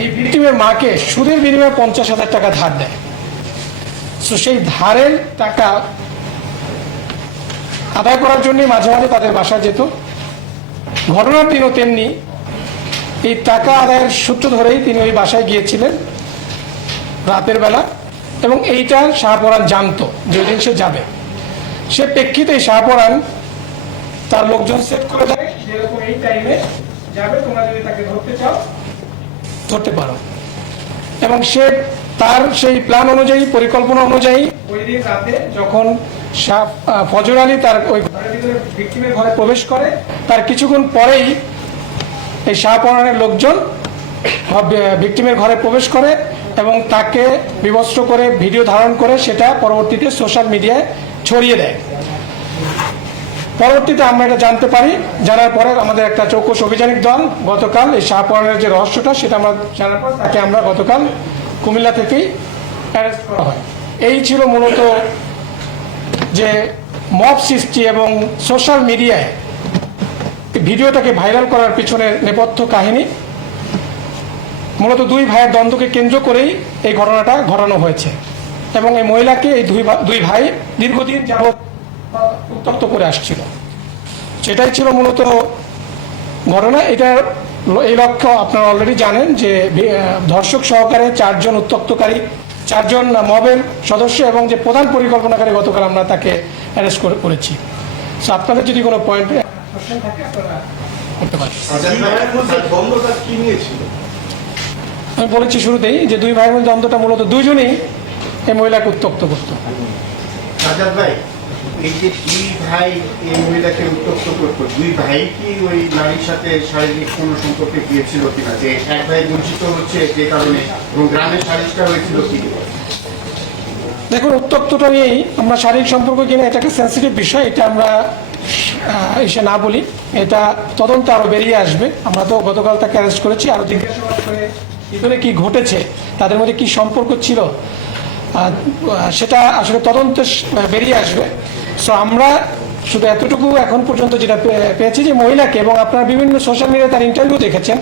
এই ভিকটিমের মাকে সুদের বিনিময়ে 50,000 টাকা ধার দেয়। তো সেই ধারের টাকা আদায় করার জন্যই মাঝে মাঝে তাদের বাসায় যেত। ঘটনার দিনও তেমনি এই টাকা আদায়ের সূত্র ধরেই তিনি ওই বাসায় গিয়েছিলেন রাতের বেলা, এবং এইটা শাহপরান জানতো যে ওই দিন সে যাবে। সে প্রেক্ষিতে শাহপরান তার লোকজন সেট করে দেয়, যেরকম এই টাইমে যাবে, তোমরা যদি তাকে ধরতে চাও ধরতে পারো। এবং সে তার সেই প্ল্যান অনুযায়ী, পরিকল্পনা অনুযায়ী ওই দিন রাতে যখন ফজর আলী তার ওই ঘরের ভিতরে ভিকটিমের ঘরে প্রবেশ করে, তার কিছুক্ষণ পরেই এই শাহপরানের লোকজন ভিকটিমের ঘরে প্রবেশ করে এবং তাকে বিবস্ত্র করে ভিডিও ধারণ করে সেটা পরবর্তীতে সোশ্যাল মিডিয়ায় ছড়িয়ে দেয়। পরবর্তীতে আমরা এটা জানতে পারি, জানার পরে আমাদের একটা চৌকস অভিযানিক দল গতকাল এই শাহপরানের যে রহস্যটা সেটা আমরা জানার পর তাকে আমরা গতকাল কুমিল্লা থেকেই অ্যারেস্ট করা হয়। এই ছিল মূলত যে মব সৃষ্টি এবং সোশ্যাল মিডিয়ায় ভিডিওটাকে ভাইরাল করার পিছনে নেপথ্য কাহিনী। মূলত দুই ভাইয়ের দ্বন্দ্বকে কেন্দ্র করেই এই ঘটনাটা ঘটানো হয়েছে এবং এই মহিলাকে এই দুই ভাই দীর্ঘদিন যাবৎ উত্তপ্ত করে আসছিল। সেটাই ছিল মূলত ঘটনা। এটার এই লক্ষ্য আপনারা অলরেডি জানেন যে ধর্ষক সহকারে 4 জন উত্তক্তকারী, 4 জন মবের সদস্য এবং যে প্রধান পরিকল্পনাকারী গতকাল আমরা তাকে অ্যারেস্ট করেছি। সো আপনাদের যদি কোনো পয়েন্ট থাকে আপনারা করতে পারেন। আমি বলেছি শুরুতেই যে দুই ভাইয়ের মধ্যে দ্বন্দ্বটা মূলত দুইজনেই এই মহিলাকে উত্তক্ত করতো। এই যে দুই ভাই এই মহিলাকে উত্তপ্ত করতো, দুই ভাই কি ওই নারীর সাথে শারীরিক কোনো সম্পর্কে গিয়েছিল কিনা, যে এক ভাই বঞ্চিত হচ্ছে যে কারণে, এবং গ্রামের সালিশটা হয়েছিল কি? দেখুন, উত্তপ্তটা নিয়েই আমরা শারীরিক সম্পর্ক কিনা এটাকে সেন্সিটিভ বিষয়, এটা আমরা এসে না বলি, এটা তদন্ত আরো বেরিয়ে আসবে। আমরা তো গতকাল তাকে অ্যারেস্ট করেছি, আরো জিজ্ঞাসাবাদ করে ভিতরে কি ঘটেছে, তাদের মধ্যে কি সম্পর্ক ছিল সেটা আসলে তদন্তে বেরিয়ে আসবে। সো আমরা শুধু এতটুকু এখন পর্যন্ত যেটা পেয়েছি যে মহিলাকে, এবং আপনারা বিভিন্ন সোশ্যাল মিডিয়ায় তার ইন্টারভিউ দেখেছেন,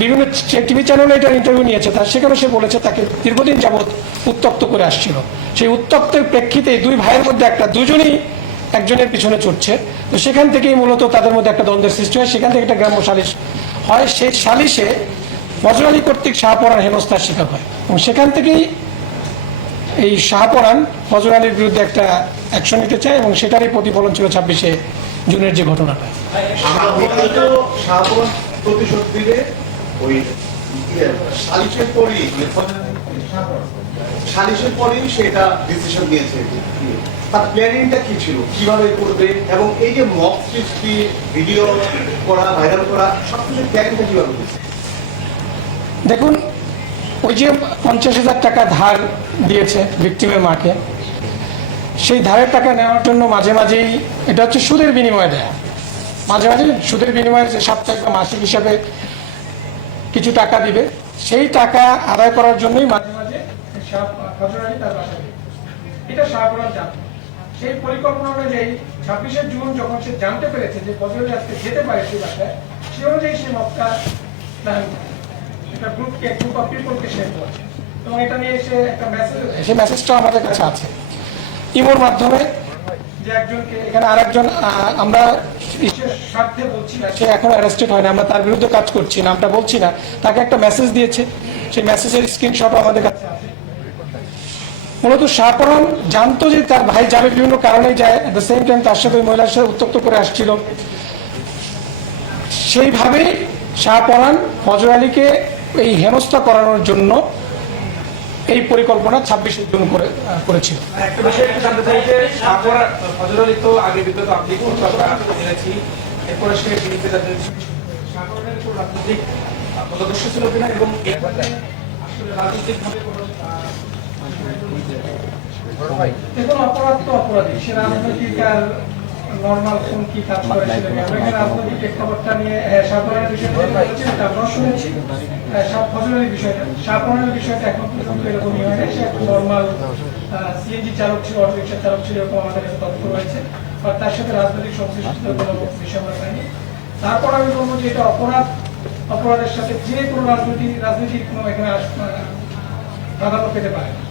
বিভিন্ন টিভি চ্যানেলে এটার ইন্টারভিউ নিয়েছে, তার সেখানে সে বলেছে তাকে দীর্ঘদিন যাবৎ উত্তপ্ত করে আসছিল। সেই উত্তপ্তের প্রেক্ষিতে দুই ভাইয়ের মধ্যে দুজনেই একজনের পিছনে ছুটছে, তো সেখান থেকেই মূলত তাদের মধ্যে একটা দ্বন্দ্বের সৃষ্টি হয়। সেখান থেকে একটা গ্রাম্য সালিশ হয়, সেই সালিশে ফজর আলী কর্তৃক শাহপরান হেনস্থার শিকার হয় এবং সেখান থেকেই এই শাহপরান ফজর আলীর বিরুদ্ধে একটা অ্যাকশন নিতে চায় এবং সেটারই প্রতিফলন ছিল 26শে জুনের যে ঘটনাটা। সালিশের পরেই সেটা ডিসিশন নিয়েছে, তার প্ল্যানিংটা কি ছিল, কিভাবে করবে, এবং এই যে মব সৃষ্টি, ভিডিও করা, ভাইরাল করা, সবকিছু প্ল্যানিংটা কিভাবে করছে? দেখুন, ওই যে 50,000 টাকা ধার দিয়েছে ভিকটিমের মাকে, সেই ধারের টাকা নেওয়ার জন্য মাঝে মাঝেই, এটা হচ্ছে সুদের বিনিময়ে দেয়া, মাঝে মাঝে সুদের বিনিময়ে সাপ্তাহিক বা মাসিক হিসাবে কিছু টাকা দিবে, সেই টাকা আদায় করার জন্যই মাঝে মাঝে ফজর আলী তার বাসায়। এটা শাহপরান জানত। সেই পরিকল্পনা অনুযায়ী 26শে জুন যখন সে জানতে পেরেছে যে ফজর আলী আজকে যেতে পারে সেই বাসায়, সে অনুযায়ী সে মক্কা প্ল্যান করে একটা গ্রুপ অফ পিপলকে শেয়ার করছে এবং এটা নিয়ে এসে একটা মেসেজ, সেই মেসেজটা আমাদের কাছে আছে ইমোর মাধ্যমে, যে একজনকে এখানে আরেকজন, আমরা স্বার্থে বলছি না, সে এখন অ্যারেস্টেড হয় না, আমরা তার বিরুদ্ধে কাজ করছি না, আমরা বলছি না, তাকে একটা মেসেজ দিয়েছে, সেই মেসেজের স্ক্রিনশট আমাদের কাছে আছে। মূলত শাহপরান জানতো যে তার ভাই যাবে, বিভিন্ন কারণেই যায়, এট দ্য সেম টাইম তার সাথে ওই মহিলার সাথে উত্তপ্ত করে আসছিল। সেইভাবেই শাহপরান ফজর আলীকে এই হেনস্থা করানোর জন্য এই পরিকল্পনা 26শে জুন করেছিল। একটা বিষয় একটু জানতে চাই যে ফজর আলী তো আগে বিগত আপনি জেনেছি, এরপরে সে শাহপরানের উপর রাজনৈতিক পদদর্শ ছিল কিনা, এবং এরপরে আসলে রাজনৈতিকভাবে কোনো দেখুন, অপরাধ তো অপরাধী, সে রাজনৈতিক আর নর্মাল কোন কি কাজ করেছিল, আমরা রাজনৈতিক প্রেক্ষাপটটা নিয়ে শাহপরানের বিষয়টা আমরা শুনেছি। ফজর আলীর বিষয়টা, শাহপরানের বিষয়টা এখন পর্যন্ত এরকমই হয় না, সে একটা নর্মাল সিএনজি চালক ছিল, অটোরিক্সা চালক ছিল, এরকম আমাদের কাছে তথ্য রয়েছে, আর তার সাথে রাজনৈতিক সংশ্লিষ্টতার কোনো বিষয় আমরা পাইনি। তারপর আমি বলবো যে এটা অপরাধ অপরাধের সাথে যে কোনো রাজনীতির কোনো এখানে প্রাধান্য পেতে পারে না।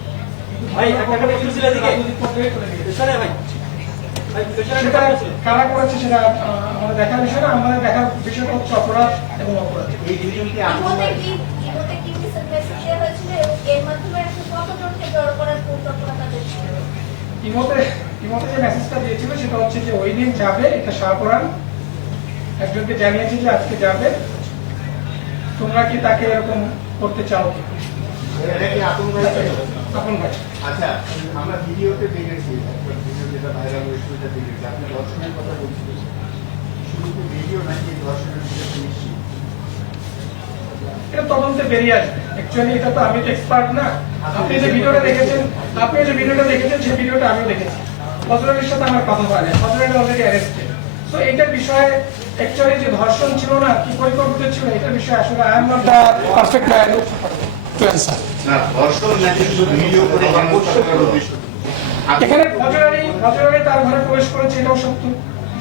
সেটা কারা করেছে সেটা আমাদের দেখার বিষয় না, আমাদের দেখার বিষয়টা হচ্ছে অপরাধ এবং অপরাধ। এই দুজনকে ইমোতে কি মেসেজ দেওয়া হয়েছিল এবং এর মাধ্যমে এখন কতজনকে জড়ো করার পরিকল্পনা তাদের ছিল? ইমোতে যে মেসেজটা দিয়েছিল সেটা হচ্ছে যে ওই দিন যাবে, এটা শাহপরান একজনকে জানিয়েছে যে আজকে যাবে, তোমরা কি তাকে এরকম করতে চাও কি? এটা কি আপন ভাই ছিল? আপন ভাই। আচ্ছা, আমরা ভিডিওতে দেখেছি, একটা ভিডিও যেটা ভাইরাল হয়েছিল, সেটা দেখেছি আপনি ধর্ষণের কথা বলছিলেন। শুধু কি ভিডিও নাকি ধর্ষণের বিষয়টা নিশ্চিত? এটা তদন্তে বেরিয়ে আসবে। অ্যাকচুয়ালি এটা তো আমি তো এক্সপার্ট না। আপনি যে ভিডিওটা দেখেছেন সেই ভিডিওটা আমিও দেখেছি। ফজরের সাথে আমার কথা হয় না, ফজরের অলরেডি অ্যারেস্টেড। সো এইটার বিষয়ে অ্যাকচুয়ালি যে ধর্ষণ ছিল না কি পরিকল্পিত ছিল এটার বিষয়ে আসলে I am not the perfect man to answer. না, ধর্ষণ নাকি শুধু ভিডিও করে হেনস্থা করার উদ্দেশ্য? এখানে ফজরারি তার ঘরে প্রবেশ করেছে, এটাও সত্য,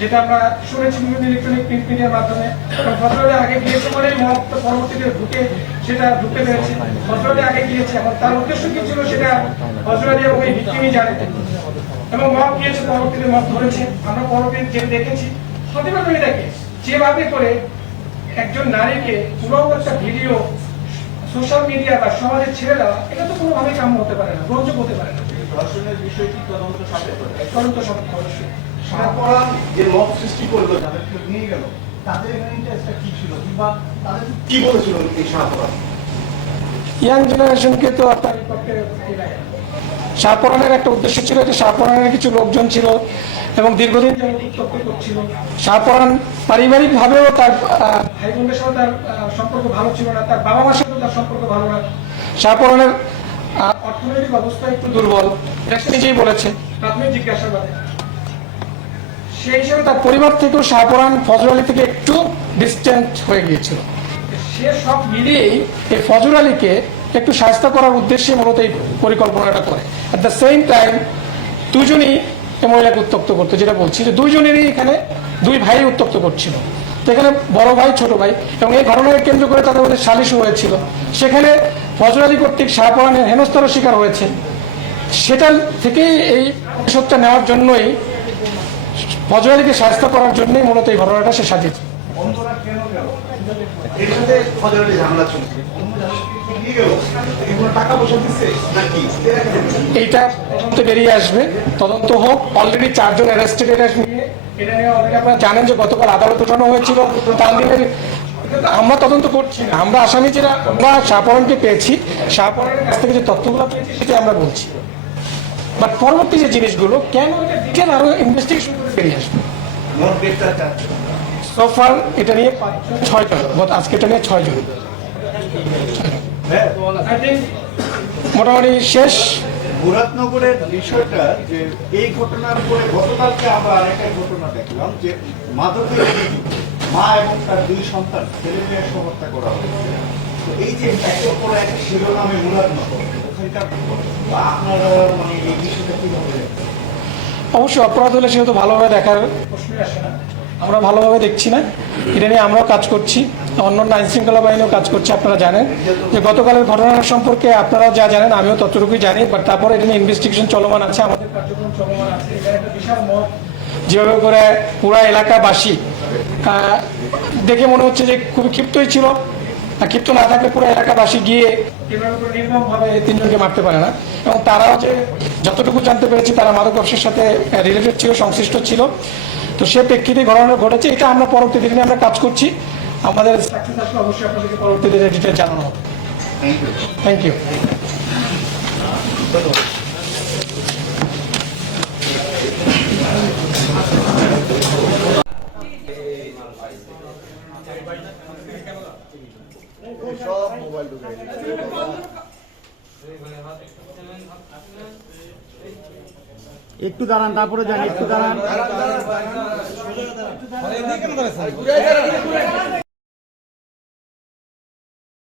যেটা আমরা শুনেছি বিভিন্ন ইলেকট্রনিক প্রিন্ট মিডিয়ার মাধ্যমে। ফজরারি আগে গিয়েছে বলেই মত পরবর্তীতে ঢুকে পেরেছে। ফজরারি আগে গিয়েছে, এখন তার উদ্দেশ্য কি ছিল সেটা ফজরারি এবং এই ভিক্টিমই জানে। এবং মত গিয়েছে, পরবর্তীতে মত ধরেছে, আমরা পরবর্তীতে যে দেখেছি। প্রতিবাদ এটাকে যেভাবে করে একজন নারীকে পুরো একটা ভিডিও সোশ্যাল মিডিয়া বা সমাজে ছেড়ে দেওয়া, এটা তো কোনোভাবেই কাম্য হতে পারে না, গ্রহণযোগ্য হতে পারে না। ধর্ষণের বিষয়টি তদন্ত সাপেক্ষ। তদন্ত সাপেক্ষ অবশ্যই। শাহপরান যে মত সৃষ্টি করলো, তাদেরকে নিয়ে গেল, তাদের এখানে ইন্টারেস্টটা কি ছিল, কিংবা তাদের কি বলেছিল এই শাহপরান? ইয়াং জেনারেশনকে তো আপনার শাহপরানের একটা উদ্দেশ্য ছিল যে শাহপরানের কিছু লোকজন ছিল এবং দীর্ঘদিন উত্তপ্ত করছিল। শাহপরান পারিবারিকভাবেও তার ভাই বোনদের সাথে তার সম্পর্ক ভালো ছিল না, তার বাবা মার সাথে তার সম্পর্ক ভালো না। শাহপরানের অর্থনৈতিক অবস্থা একটু দুর্বল, এটা সে নিজেই বলেছে প্রাথমিক জিজ্ঞাসাবাদে। সেই হিসেবে তার পরিবার থেকেও শাহপরান ফজর আলী থেকে একটু ডিস্টেন্ট হয়ে গিয়েছিল। সে সব মিলিয়েই এই ফজর আলীকে একটু শায়েস্ত করার উদ্দেশ্যে মূলত এই পরিকল্পনাটা করে। অ্যাট দ্য সেম টাইম দুজনই এই মহিলাকে উত্তপ্ত করতো, যেটা বলছি যে দুইজনেরই এখানে দুই ভাই উত্তপ্ত করছিল। তো এখানে বড় ভাই ছোট ভাই, এবং এই ঘটনাকে কেন্দ্র করে তাদের মধ্যে সালিশ হয়েছিল। সেখানে ফজর আলী কর্তৃক শাহপরানের হেনস্থার শিকার হয়েছে। সেটা থেকেই এই প্রতিশোধটা নেওয়ার জন্যই ফজর আলীকে শায়েস্ত করার জন্যই মূলত এই ঘটনাটা সে সাজিয়েছে। অন্যরা কেন গেল? এর সাথে ফজর আলী ঝামেলা চলছে, অন্য জায়গায় নিয়ে গেল, এগুলো টাকা পয়সা দিচ্ছে নাকি? এইটা তদন্তে বেরিয়ে আসবে, তদন্ত হোক। অলরেডি 4 জন অ্যারেস্টেড। এটা নিয়ে অলরেডি আপনারা জানেন যে গতকাল আদালত ওঠানো হয়েছিল। তানদিনের আমরা তদন্ত করছি না, আমরা আসামি যারা আমরা শাহপরানকে পেয়েছি, শাহপরানের কাছ থেকে যে তথ্যগুলো পেয়েছি সেটাই আমরা বলছি। বাট পরবর্তী যে জিনিসগুলো কেন এটা ডিটেল আরো ইনভেস্টিগেশন করে বেরিয়ে আসবে। মোট গ্রেপ্তারটা সোফার এটা নিয়ে 6 জন, আজকে এটা নিয়ে 6 জন। আই থিঙ্ক মোটামুটি শেষ। মুরাদনগরের বিষয়টা যে এই ঘটনার পরে গতকালকে আমরা আরেকটা ঘটনা দেখলাম যে মাদকের মা এবং তার 2 সন্তান ছেলে মেয়ের হত্যা করা হয়েছে। তো এই যে একের পর এক শিরোনামে মুরাদনগর, ওখানকার আপনারা মানে এই বিষয়টা কিভাবে দেখছেন? অবশ্যই অপরাধ হলে সেহেতু ভালোভাবে দেখার প্রশ্নই আসে না। আমরা ভালোভাবে দেখছি না, এটা নিয়ে আমরাও কাজ করছি, অন্যান্য আইন শৃঙ্খলা বাহিনীও কাজ করছে। আপনারা জানেন যে গতকালের ঘটনার সম্পর্কে আপনারাও যা জানেন আমিও ততটুকুই জানি। বাট তারপরে এটা নিয়ে ইনভেস্টিগেশন চলমান আছে, আমাদের কার্যক্রম চলমান আছে। এটা একটা বিশাল মত, যেভাবে করে পুরা এলাকাবাসী দেখে মনে হচ্ছে যে খুবই ক্ষিপ্তই ছিল। ক্ষিপ্ত না থাকলে পুরো এলাকাবাসী গিয়ে এভাবে করে নির্মমভাবে 3 জনকে মারতে পারে না। এবং তারাও যে যতটুকু জানতে পেরেছি তারা মাদক ব্যবসার সাথে রিলেটেড ছিল, সংশ্লিষ্ট ছিল। তো সে প্রেক্ষিতে ঘটনা ঘটেছে। এটা আমরা পরবর্তী দিনে আমরা কাজ করছি। আমাদের সাকসেস আসলে অবশ্যই আপনাদেরকে পরবর্তী দিনে ডিটেল জানানো হবে। Thank you. সব মোবাইল ঢুকে একটু দাঁড়ান, তারপরে যান, একটু দাঁড়ান।